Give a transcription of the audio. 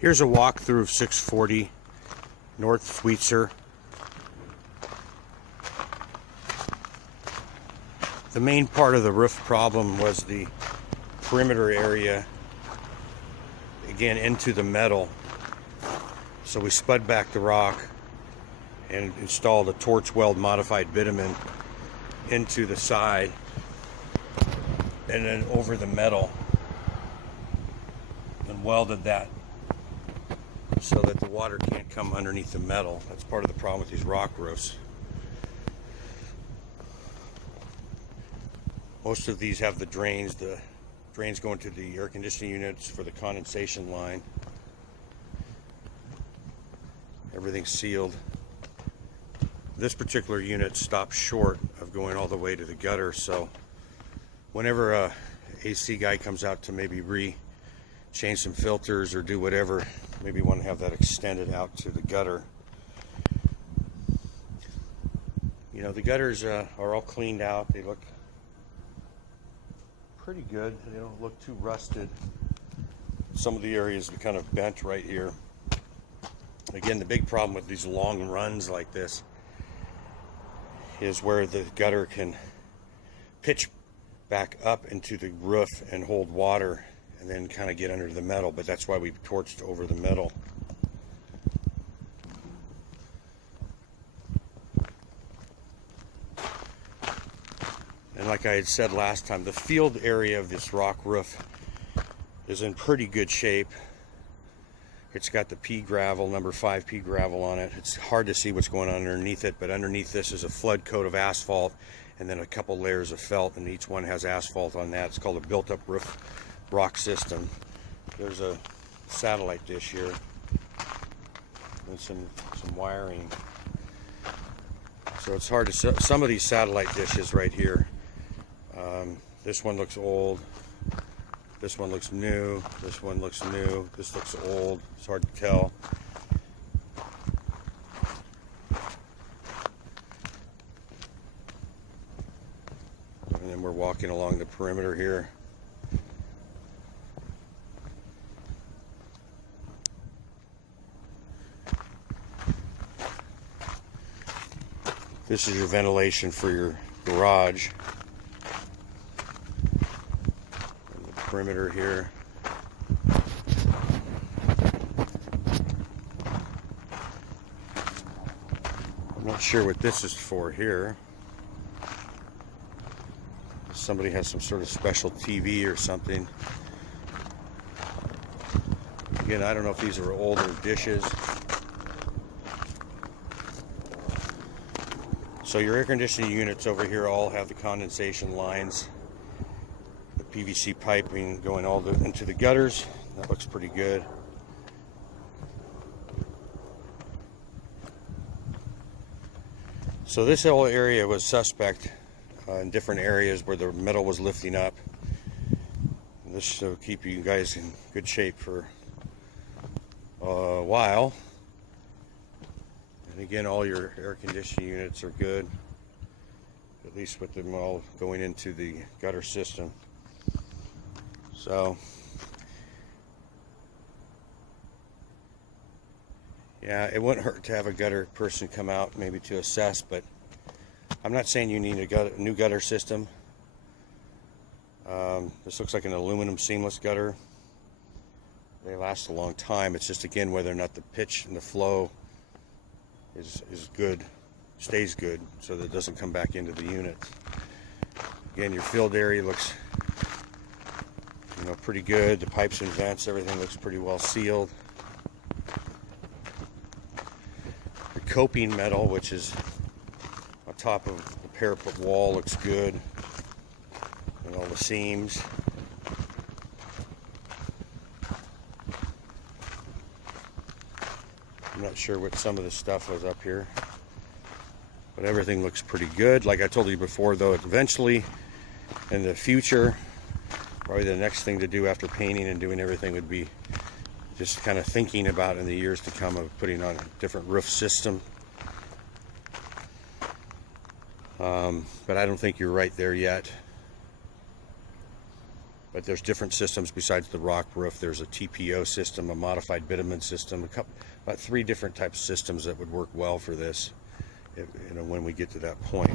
Here's a walkthrough of 640 North Sweetser. The main part of the roof problem was the perimeter area, again into the metal. So we spud back the rock and installed a torch weld modified bitumen into the side and then over the metal and welded that so that the water can't come underneath the metal. That's part of the problem with these rock roofs. Most of these have the drains go into the air conditioning units for the condensation line. Everything's sealed. This particular unit stops short of going all the way to the gutter, so whenever a AC guy comes out to maybe change some filters or do whatever, maybe want to have that extended out to the gutter. You know, the gutters are all cleaned out. They look pretty good. They don't look too rusted. Some of the areas are kind of bent right here. Again, the big problem with these long runs like this is where the gutter can pitch back up into the roof and hold water and then kind of get under the metal, but that's why we torched over the metal. And like I had said last time, the field area of this rock roof is in pretty good shape. It's got the pea gravel, number 5 pea gravel on it. It's hard to see what's going on underneath it, but underneath this is a flood coat of asphalt and then a couple layers of felt, and each one has asphalt on that. It's called a built-up roof rock system. There's a satellite dish here and some wiring. So it's hard to see. Some of these satellite dishes right here. This one looks old. This one looks new. This one looks new. This looks old. It's hard to tell. And then we're walking along the perimeter here. This is your ventilation for your garage. And the perimeter here. I'm not sure what this is for here. Somebody has some sort of special TV or something. Again, I don't know if these are older dishes. So your air conditioning units over here all have the condensation lines, the PVC piping going all into the gutters. That looks pretty good. So this whole area was suspect in different areas where the metal was lifting up. And this should keep you guys in good shape for a while. And again, all your air conditioning units are good, at least with them all going into the gutter system. So, yeah, it wouldn't hurt to have a gutter person come out maybe to assess, but I'm not saying you need a new gutter system. This looks like an aluminum seamless gutter. They last a long time. It's just, again, whether or not the pitch and the flow is good, stays good, so that it doesn't come back into the unit. Again, your field area looks, pretty good. The pipes and vents, everything looks pretty well sealed. The coping metal, which is on top of the parapet wall, looks good, and all the seams. I'm not sure what some of the stuff was up here, but everything looks pretty good. Like I told you before, though, eventually in the future, probably the next thing to do after painting and doing everything would be just kind of thinking about in the years to come of putting on a different roof system. But I don't think you're right there yet. But there's different systems besides the rock roof. There's a TPO system, a modified bitumen system, about 3 different types of systems that would work well for this, when we get to that point.